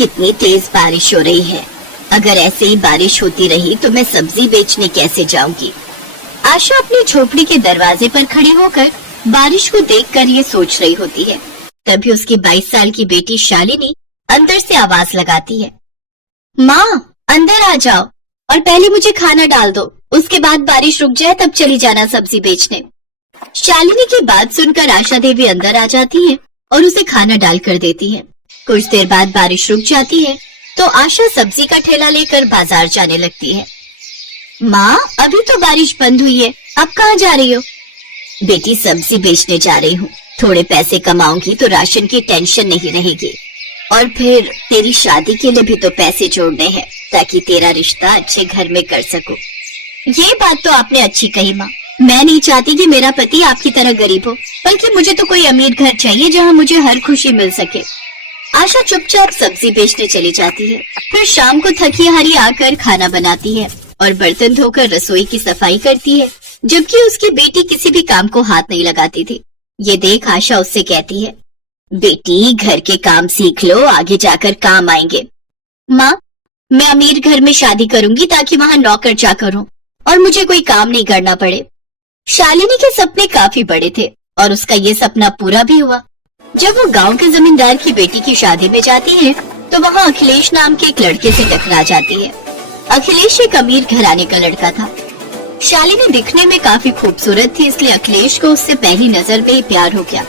कितनी तेज बारिश हो रही है। अगर ऐसे ही बारिश होती रही तो मैं सब्जी बेचने कैसे जाऊंगी। आशा अपनी झोपड़ी के दरवाजे पर खड़ी होकर बारिश को देखकर ये सोच रही होती है। तभी उसकी 22 साल की बेटी शालिनी अंदर से आवाज लगाती है, माँ अंदर आ जाओ और पहले मुझे खाना डाल दो, उसके बाद बारिश रुक जाए तब चली जाना सब्जी बेचने। शालिनी की बात सुनकर आशा देवी अंदर आ जाती है और उसे खाना डाल कर देती है। कुछ देर बाद बारिश रुक जाती है तो आशा सब्जी का ठेला लेकर बाजार जाने लगती है। माँ अभी तो बारिश बंद हुई है, अब कहाँ जा रही हो? बेटी सब्जी बेचने जा रही हूँ, थोड़े पैसे कमाऊंगी तो राशन की टेंशन नहीं रहेगी और फिर तेरी शादी के लिए भी तो पैसे जोड़ने हैं ताकि तेरा रिश्ता अच्छे घर में कर सकूं। ये बात तो आपने अच्छी कही माँ, मैं नहीं चाहती कि मेरा पति आपकी तरह गरीब हो, बल्कि मुझे तो कोई अमीर घर चाहिए जहाँ मुझे हर खुशी मिल सके। आशा चुपचाप सब्जी बेचने चली जाती है। फिर शाम को थकी हारी आकर खाना बनाती है और बर्तन धोकर रसोई की सफाई करती है, जबकि उसकी बेटी किसी भी काम को हाथ नहीं लगाती थी। ये देख आशा उससे कहती है, बेटी घर के काम सीख लो, आगे जाकर काम आएंगे। माँ मैं अमीर घर में शादी करूंगी ताकि वहाँ नौकर चाकर हो और मुझे कोई काम नहीं करना पड़े। शालिनी के सपने काफी बड़े थे और उसका ये सपना पूरा भी हुआ। जब वो गांव के जमींदार की बेटी की शादी में जाती है तो वहाँ अखिलेश नाम के एक लड़के से टकरा जाती है। अखिलेश एक अमीर घराने का लड़का था। शालिनी दिखने में काफी खूबसूरत थी, इसलिए अखिलेश को उससे पहली नजर में ही प्यार हो गया।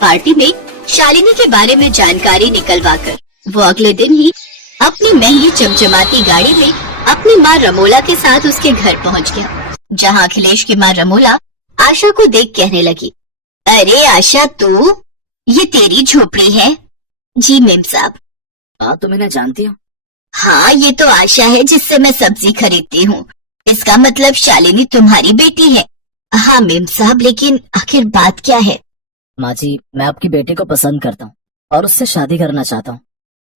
पार्टी में शालिनी के बारे में जानकारी निकलवाकर वो अगले दिन ही अपनी महंगी चमचमाती गाड़ी में अपनी माँ रमोला के साथ उसके घर पहुँच गया, जहाँ अखिलेश की माँ रमोला आशा को देख कहने लगी, अरे आशा तू, ये तेरी झोपड़ी है? जी मेम साहब। हाँ तो मैं जानती हूँ। हाँ ये तो आशा है जिससे मैं सब्जी खरीदती हूँ। इसका मतलब शालिनी तुम्हारी बेटी है? हाँ मेम साहब, लेकिन आखिर बात क्या है? माँ जी मैं आपकी बेटी को पसंद करता हूँ और उससे शादी करना चाहता हूँ।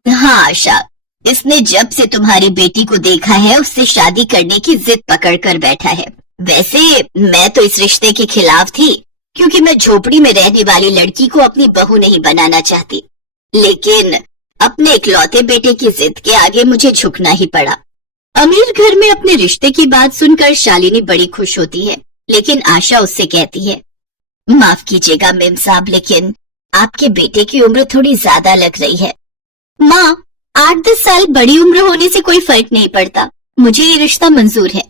हाँ आशा, इसने जब से तुम्हारी बेटी को देखा है उससे शादी करने की जिद पकड़ कर बैठा है। वैसे मैं तो इस रिश्ते के खिलाफ थी, क्योंकि मैं झोपड़ी में रहने वाली लड़की को अपनी बहू नहीं बनाना चाहती, लेकिन अपने इकलौते बेटे की जिद के आगे मुझे झुकना ही पड़ा। अमीर घर में अपने रिश्ते की बात सुनकर शालिनी बड़ी खुश होती है, लेकिन आशा उससे कहती है, माफ कीजिएगा मेम साहब, लेकिन आपके बेटे की उम्र थोड़ी ज्यादा लग रही है। माँ 8-10 साल बड़ी उम्र होने से कोई फर्क नहीं पड़ता, मुझे ये रिश्ता मंजूर है।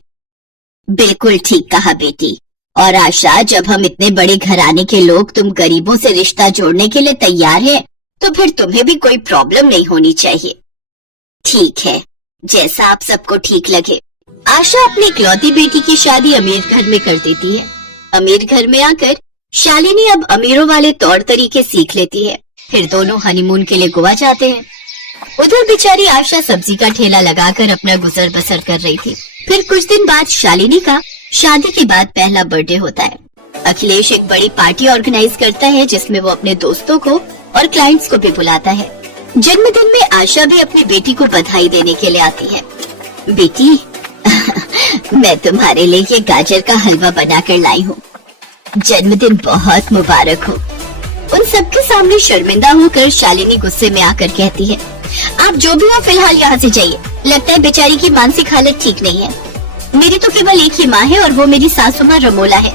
बिल्कुल ठीक कहा बेटी। और आशा, जब हम इतने बड़े घराने के लोग तुम गरीबों से रिश्ता जोड़ने के लिए तैयार हैं, तो फिर तुम्हें भी कोई प्रॉब्लम नहीं होनी चाहिए। ठीक है, जैसा आप सबको ठीक लगे। आशा अपनी इकलौती बेटी की शादी अमीर घर में कर देती है। अमीर घर में आकर शालिनी अब अमीरों वाले तौर तरीके सीख लेती है। फिर दोनों हनीमून के लिए गोवा जाते हैं। उधर बेचारी आशा सब्जी का ठेला लगाकर अपना गुजर बसर कर रही थी। फिर कुछ दिन बाद शालिनी का शादी के बाद पहला बर्थडे होता है। अखिलेश एक बड़ी पार्टी ऑर्गेनाइज करता है, जिसमें वो अपने दोस्तों को और क्लाइंट्स को भी बुलाता है। जन्मदिन में आशा भी अपनी बेटी को बधाई देने के लिए आती है। बेटी मैं तुम्हारे लिए ये गाजर का हलवा बनाकर लाई हूँ, जन्मदिन बहुत मुबारक हो। उन सबके सामने शर्मिंदा होकर शालिनी गुस्से में आकर कहती है, आप जो भी हो फिलहाल यहाँ से जाइए, लगता है बेचारी की मानसिक हालत ठीक नहीं है। मेरी तो केवल एक ही माँ है और वो मेरी सासू माँ रमोला है।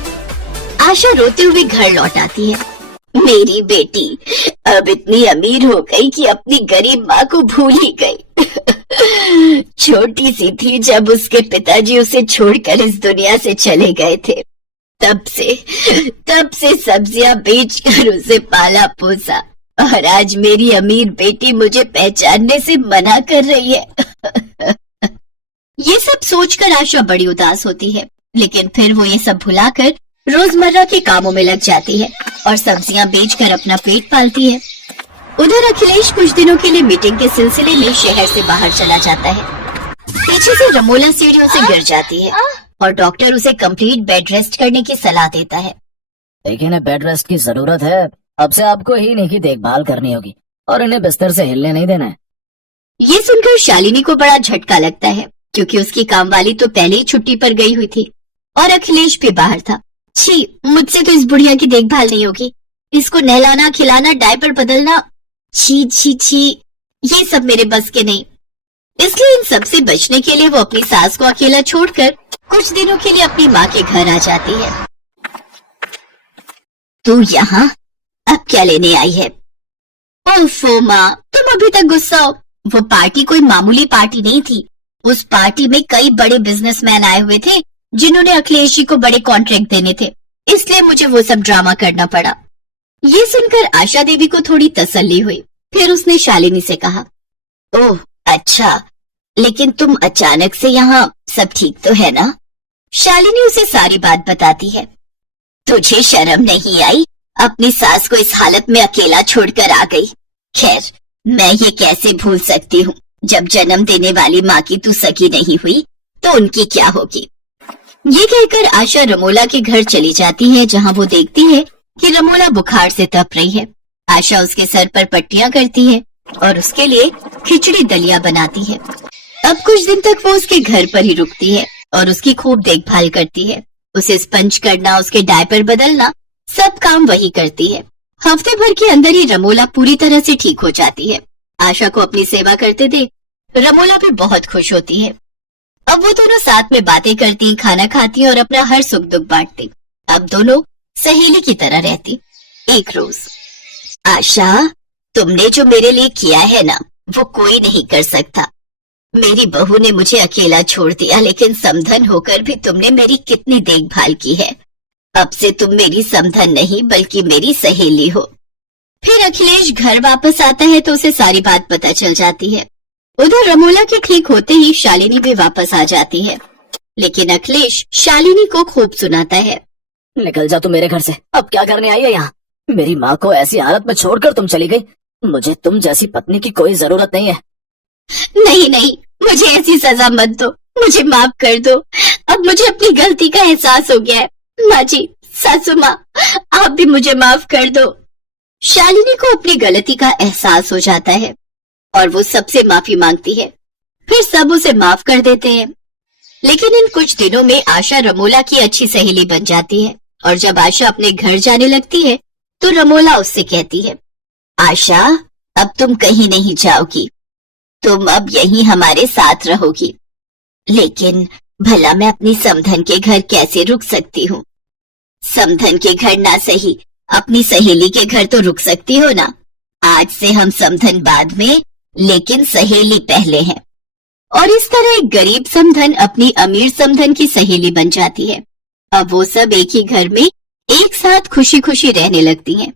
आशा रोते हुए घर लौट आती है। मेरी बेटी अब इतनी अमीर हो गई कि अपनी गरीब माँ को भूल ही गई। छोटी सी थी जब उसके पिताजी उसे छोड़कर इस दुनिया से चले गए थे। तब से सब्जियां बेचकर उसे पाला पोसा, और आज मेरी अमीर बेटी मुझे पहचानने से मना कर रही है। ये सब सोचकर आशा बड़ी उदास होती है, लेकिन फिर वो ये सब भुलाकर रोजमर्रा के कामों में लग जाती है और सब्जियां बेचकर अपना पेट पालती है। उधर अखिलेश कुछ दिनों के लिए मीटिंग के सिलसिले में शहर से बाहर चला जाता है। पीछे से रमोला सीढ़ियों से गिर जाती है और डॉक्टर उसे कंप्लीट बेड रेस्ट करने की सलाह देता है। लेकिन बेड रेस्ट की जरूरत है, अब से आपको ही इन्हीं की देखभाल करनी होगी और इन्हें बिस्तर से हिलने नहीं देना है। ये सुनकर शालिनी को बड़ा झटका लगता है, क्योंकि उसकी कामवाली तो पहले ही छुट्टी पर गई हुई थी और अखिलेश भी बाहर था। छी, मुझसे तो इस बुढ़िया की देखभाल नहीं होगी, इसको नहलाना खिलाना डायपर बदलना, छी छी छी। ये सब मेरे बस के नहीं। इसलिए इन सब से बचने के लिए वो अपनी सास को अकेला छोड़कर कुछ दिनों के लिए अपनी माँ के घर आ जाती है। तू यहाँ अब क्या लेने आई है? ओफो माँ, तुम अभी तक गुस्सा हो। वो पार्टी कोई मामूली पार्टी नहीं थी। उस पार्टी में कई बड़े बिजनेसमैन आए हुए थे जिन्होंने अखिलेश जी को बड़े कॉन्ट्रैक्ट देने थे, इसलिए मुझे वो सब ड्रामा करना पड़ा। ये सुनकर आशा देवी को थोड़ी तसल्ली हुई। फिर उसने शालिनी से कहा, ओह अच्छा, लेकिन तुम अचानक से यहाँ, सब ठीक तो है ना? शालिनी उसे सारी बात बताती है। तुझे शर्म नहीं आई? अपनी सास को इस हालत में अकेला छोड़कर आ गई। खैर, मैं ये कैसे भूल सकती हूँ, जब जन्म देने वाली माँ की तू सगी नहीं हुई तो उनकी क्या होगी। ये कहकर आशा रमोला के घर चली जाती है, जहाँ वो देखती है कि रमोला बुखार से तप रही है। आशा उसके सर पर पट्टियां करती है और उसके लिए खिचड़ी दलिया बनाती है। अब कुछ दिन तक वो उसके घर पर ही रुकती है और उसकी खूब देखभाल करती है। उसे स्पंज करना, उसके डायपर बदलना, सब काम वही करती है। हफ्ते भर के अंदर ही रमोला पूरी तरह से ठीक हो जाती है। आशा को अपनी सेवा करते देख रमोला भी बहुत खुश होती है। अब वो दोनों साथ में बातें करती, खाना खाती और अपना हर सुख दुख बांटती। अब दोनों सहेली की तरह रहती। एक रोज, आशा, तुमने जो मेरे लिए किया है ना, वो कोई नहीं कर सकता। मेरी बहू ने मुझे अकेला छोड़ दिया, लेकिन समधन होकर भी तुमने मेरी कितनी देखभाल की है। अब से तुम मेरी समधन नहीं बल्कि मेरी सहेली हो। फिर अखिलेश घर वापस आता है तो उसे सारी बात पता चल जाती है। उधर रमोला के ठीक होते ही शालिनी भी वापस आ जाती है, लेकिन अखिलेश शालिनी को खूब सुनाता है। निकल जा तू मेरे घर से, अब क्या करने आई है यहाँ? मेरी माँ को ऐसी हालत में छोड़कर तुम चली गई। मुझे तुम जैसी पत्नी की कोई जरूरत नहीं है। नहीं नहीं, मुझे ऐसी सजा मत दो, मुझे माफ कर दो। अब मुझे अपनी गलती का एहसास हो गया है। माँ जी, सासू माँ, आप भी मुझे माफ कर दो। शालिनी को अपनी गलती का एहसास हो जाता है और वो सबसे माफी मांगती है। फिर सब उसे माफ कर देते हैं। लेकिन इन कुछ दिनों में आशा रमोला की अच्छी सहेली बन जाती है और जब आशा अपने घर जाने लगती है तो रमोला उससे कहती है, आशा, अब तुम कहीं नहीं जाओगी, तुम अब यहीं हमारे साथ रहोगी। लेकिन भला मैं अपनी समधन के घर कैसे रुक सकती हूँ? समधन के घर ना सही, अपनी सहेली के घर तो रुक सकती हो ना। आज से हम समधन बाद में, लेकिन सहेली पहले हैं। और इस तरह एक गरीब समधन अपनी अमीर समधन की सहेली बन जाती है। अब वो सब एक ही घर में एक साथ खुशी खुशी रहने लगती हैं।